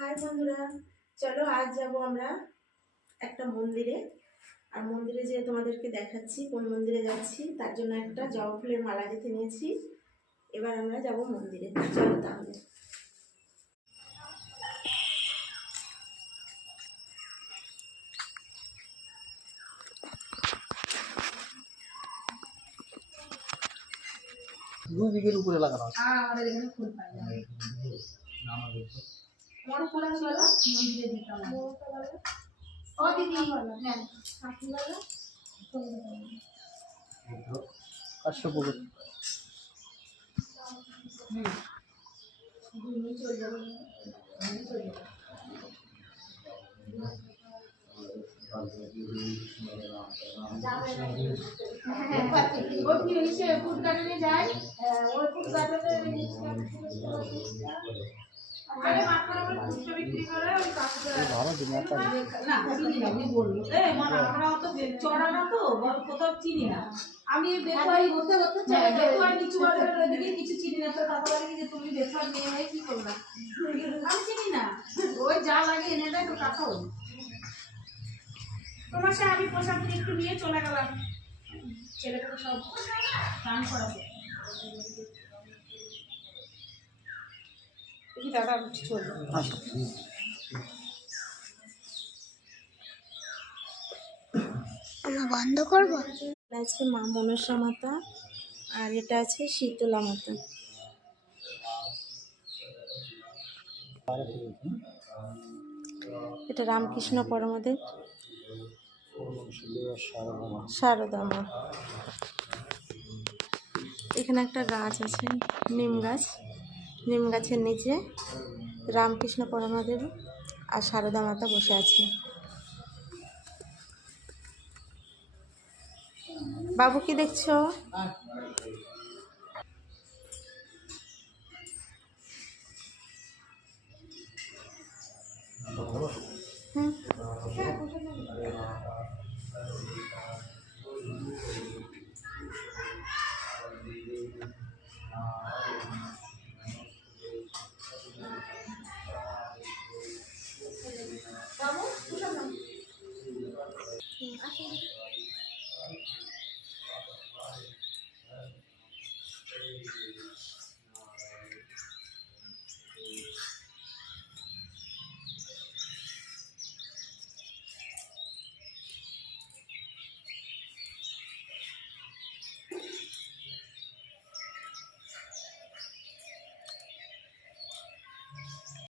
High বন্ধুরা, চলো আজ যাব আমরা একটা মন্দিরে। আর মন্দিরে যেয়ে তোমাদেরকে দেখাচ্ছি কোন মন্দিরে যাচ্ছি। তার জন্য একটা জবা ফুলের মালা গেঁথে নিয়েছি। এবার আমরা যাব মন্দিরে, চলো তাহলে। দিকের উপরে লাগানো আছে। আমাদের এখানে ফুল পাই না। আমার ফুল আছে বলো মন্দিরে দিতাম। ও দিদি নেন আপনি বলো কাশ্যপগত ঘুমিয়ে চলে যাবো ফুড গার্ডেনে যাই ওই ফুড গার্ডেনে আরে মাত্র আমরা ফুচকা বিক্রি করে ওই কাকুরা ভালো দিন একটা না চিনি না আমি বলবো মানে আমরা অত চড়ানো তো কোথাও চিনি না আমি বেথুয়াই করতে করতে চলে বেথুয়াই নিচু বাজারের ওইদিকে কিছু চিনি না তো কাকু বলে যে তুমি বেথুয়ার মেয়ে হয়ে কি করবা আমি চিনি না ওই যা লাগে এনে দেয় তো কাকু তোমার সাথে আমি পোশাক একটু নিয়ে চলে গেলাম ছেলেটাকে সব গান করাবো দাদা চলবে আমরা বন্ধ করবো। এটা আছে মা মনসা মাতা, আর এটা আছে শীতলা মাতা। এটা রামকৃষ্ণ পরমদেব, শারদা মা। এখানে একটা গাছ আছে, নিম গাছ। নিম গাছের নিচে রামকৃষ্ণ পরমদেব আর শারদা মাতা বসে আছে। বাবু কি দেখছো?